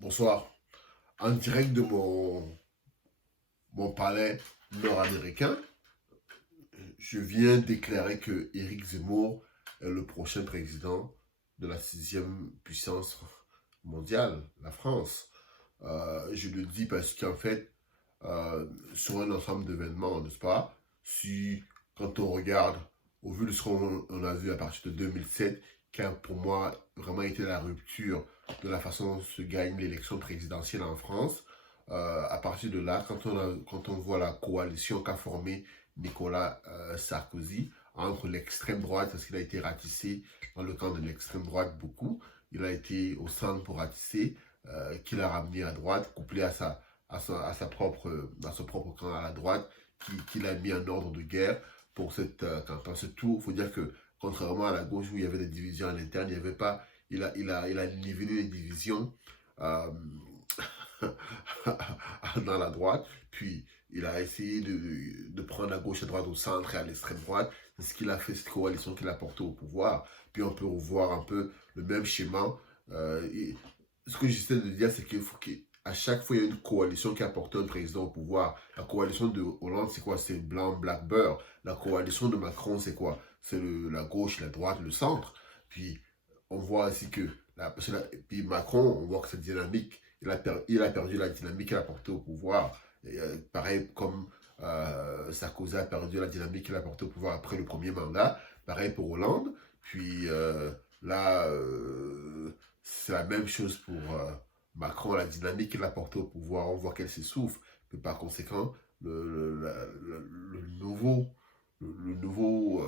Bonsoir. En direct de mon palais nord-américain, je viens déclarer que Éric Zemmour est le prochain président de la sixième puissance mondiale, la France. Je le dis parce qu'en fait, sur un ensemble d'événements, n'est-ce pas, si quand on regarde, au vu de ce qu'on a vu à partir de 2007, qui a pour moi vraiment été la rupture de la façon dont se gagne l'élection présidentielle en France, à partir de là, quand on voit la coalition qu'a formée Nicolas Sarkozy entre l'extrême droite, parce qu'il a été ratissé dans le camp de l'extrême droite beaucoup, il a été au centre pour ratisser, qu'il a ramené à droite, couplé à son propre camp à la droite, qui l'a mis en ordre de guerre pour cette campagne. Surtout, il faut dire que contrairement à la gauche où il y avait des divisions à l'interne, il n'y avait pas, il a nivelé les divisions euh, dans la droite, puis il a essayé de prendre la gauche, à droite, au centre et à l'extrême droite. C'est ce qu'il a fait, cette coalition qu'il a portée au pouvoir. Puis on peut revoir un peu le même schéma. Ce que j'essaie de dire, c'est qu'il faut qu'à chaque fois, il y a une coalition qui a porté un président au pouvoir. La coalition de Hollande, c'est quoi? C'est blanc, black, beurre. La coalition de Macron, c'est quoi? C'est la gauche, la droite, le centre. Puis on voit aussi que, puis Macron, on voit que cette dynamique, il a perdu la dynamique qu'il a portée au pouvoir. Et, pareil comme Sarkozy a perdu la dynamique qu'il a portée au pouvoir après le premier mandat. Pareil pour Hollande. Puis là, c'est la même chose pour Macron, la dynamique qu'il a portée au pouvoir. On voit qu'elle s'essouffle. Et par conséquent, le nouveau le nouveau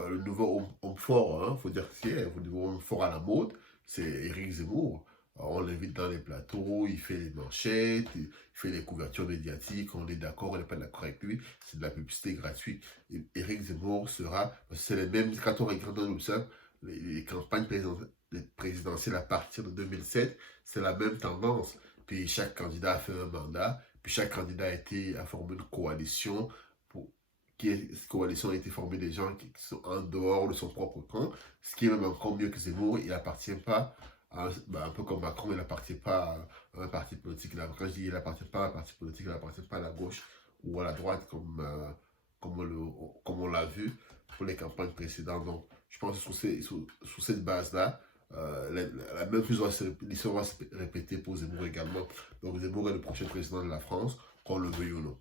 homme fort, il faut dire que c'est le nouveau homme fort à la mode, c'est Éric Zemmour. On l'invite dans les plateaux, il fait les manchettes, il fait les couvertures médiatiques, on est d'accord, on n'est pas d'accord avec lui, c'est de la publicité gratuite. Et Éric Zemmour sera, c'est les mêmes, quand on regarde dans l'observe, les campagnes présidentielles à partir de 2007, c'est la même tendance. Puis chaque candidat a fait un mandat, puis chaque candidat a formé une coalition pour, cette coalition a été formée des gens qui sont en dehors de son propre camp, ce qui est même encore mieux que Zemmour, il n'appartient pas, un peu comme Macron, il n'appartient pas à un parti politique. Quand je dis il n'appartient pas à un parti politique, il n'appartient pas à la gauche ou à la droite comme on l'a vu pour les campagnes précédentes. Donc, je pense que sur cette base-là, la même chose l'histoire va se répéter pour Zemmour également. Donc Zemmour est le prochain président de la France, qu'on le veuille ou non.